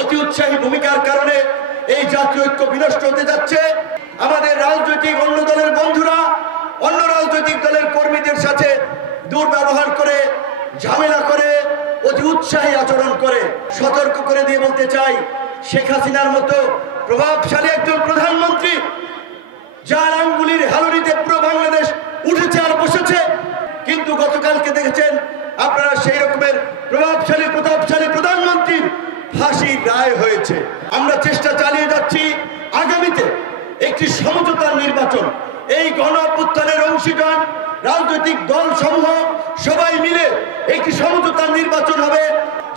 অতি উৎসাহী ভূমিকার কারণে এই জাতীয় ঐক্য বিনষ্ট হতে যাচ্ছে। আমাদের রাজনৈতিক অন্য দলের বন্ধুরা অন্য রাজনৈতিক দলের কর্মীদের সাথে দুর্ব্যবহার করে, ঝামেলা করে, অতি উৎসাহী আচরণ করে। সতর্ক করে দিয়ে বলতে চাই, শেখ হাসিনার মতো প্রভাবশালী একজন প্রধানমন্ত্রী, যার আঙ্গুলির হালুরিতে পুরো বাংলাদেশ উঠেছে আর বসেছে, কিন্তু গতকালকে দেখেছেন আপনারা সেই রকমের প্রতাপশালী প্রধানমন্ত্রীর ফাঁসির রায় হয়েছে। আমরা চেষ্টা চালিয়ে যাচ্ছি আগামীতে একটি সমঝোতার নির্বাচন, এই গণ অভ্যুত্থানের অংশীদার রাজনৈতিক দল সমূহ সবাই মিলে একটি সমঝোতার নির্বাচন হবে,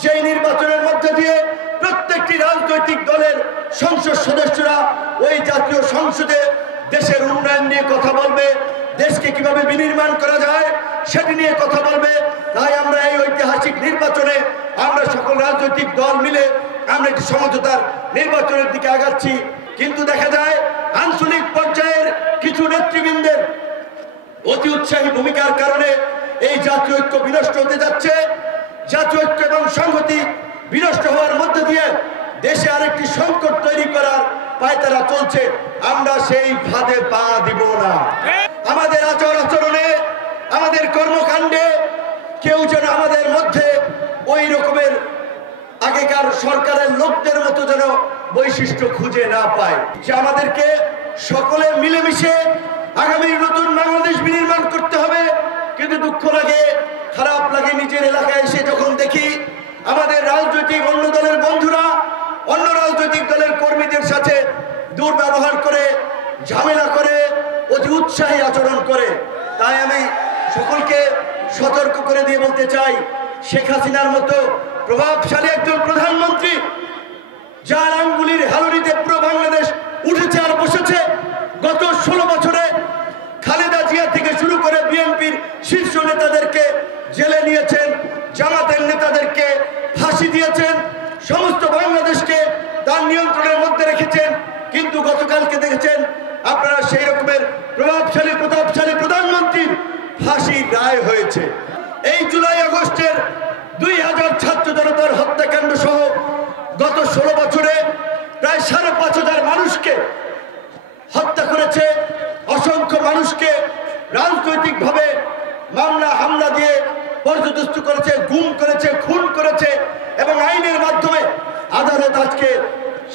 যেই নির্বাচনের মধ্যে দিয়ে প্রত্যেকটি রাজনৈতিক দলের সংসদ সদস্যরা ওই জাতীয় সংসদে দেশের উন্নয়ন নিয়ে কথা বলবে, দেশকে কিভাবে বিনির্মাণ করা যায় সেটি নিয়ে কথা বলবে। তাই আমরা এই ঐতিহাসিক নির্বাচনে আমরা সকল রাজনৈতিক দল মিলে আমরা একটি সমঝোতার নির্বাচনের দিকে আগাচ্ছি। কিন্তু দেখা যায় আঞ্চলিক পর্যায়ের কিছু নেতৃবৃন্দের অতি উৎসাহী ভূমিকার কারণে এই জাতীয় ঐক্য বিনষ্ট হতে যাচ্ছে। জাতীয় ঐক্য এবং সংহতি বিনষ্ট হওয়ার মধ্যে দিয়ে দেশে আরেকটি সংকট তৈরি করার পায়তারা চলছে। আমরা সেই ফাঁদে পা দিব না। আমাদের আচরণে, আমাদের কর্মকাণ্ডে কেউ যেন আমাদের মধ্যে ওই রকমের আগেকার সরকারের লোকদের মতো যেন বৈশিষ্ট্য খুঁজে না পায়, যে আমাদেরকে সকলে মিলেমিশে আগামীর নতুন বাংলাদেশ বিনির্মাণ করতে হবে। কিন্তু দুঃখ লাগে, খারাপ লাগে নিজের এলাকায় এসে যখন দেখি আমাদের রাজনৈতিক অন্য দলের বন্ধুরা অন্য রাজনৈতিক দলের কর্মীদের সাথে দুর্ব্যবহার করে, ঝামেলা করে, অতি উৎসাহী আচরণ করে। তাই আমি সকলকে সতর্ক করে দিয়ে বলতে চাই, শেখ হাসিনার মতো প্রভাবশালী একজন প্রধানমন্ত্রী, যার আঙ্গুলির হালুরিতে পুরো বাংলাদেশ উঠেছে আর বসেছে, গত 16 বছরে খালেদা জিয়া থেকে শুরু করে বিএনপির শীর্ষ নেতাদেরকে জেলে নিয়েছেন, জামাতের নেতাদেরকে ফাঁসি দিয়েছেন, সমস্ত বাংলাদেশকে তার নিয়ন্ত্রণের মধ্যে রেখেছেন। কিন্তু গতকালকে দেখেছেন আপনারা সেই রকমের প্রতাপশালী প্রধানমন্ত্রীর ফাঁসির রায় হয়েছে। এই জুলাই আগস্টের 2000 ছাত্র জনতার হত্যাকাণ্ড সহ গত 16 বছরে প্রায় 5,500 মানুষকে হত্যা করেছে, অসংখ্য মানুষকে রাজনৈতিকভাবে মামলা হামলা দিয়ে পর্যদস্ত করেছে, গুম করেছে, খুন করেছে এবং আইনের মাধ্যমে আদালত আজকে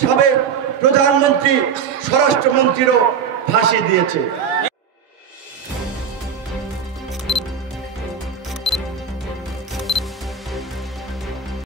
সাবেক প্রধানমন্ত্রী, স্বরাষ্ট্রমন্ত্রীরও ফাঁসি দিয়েছে।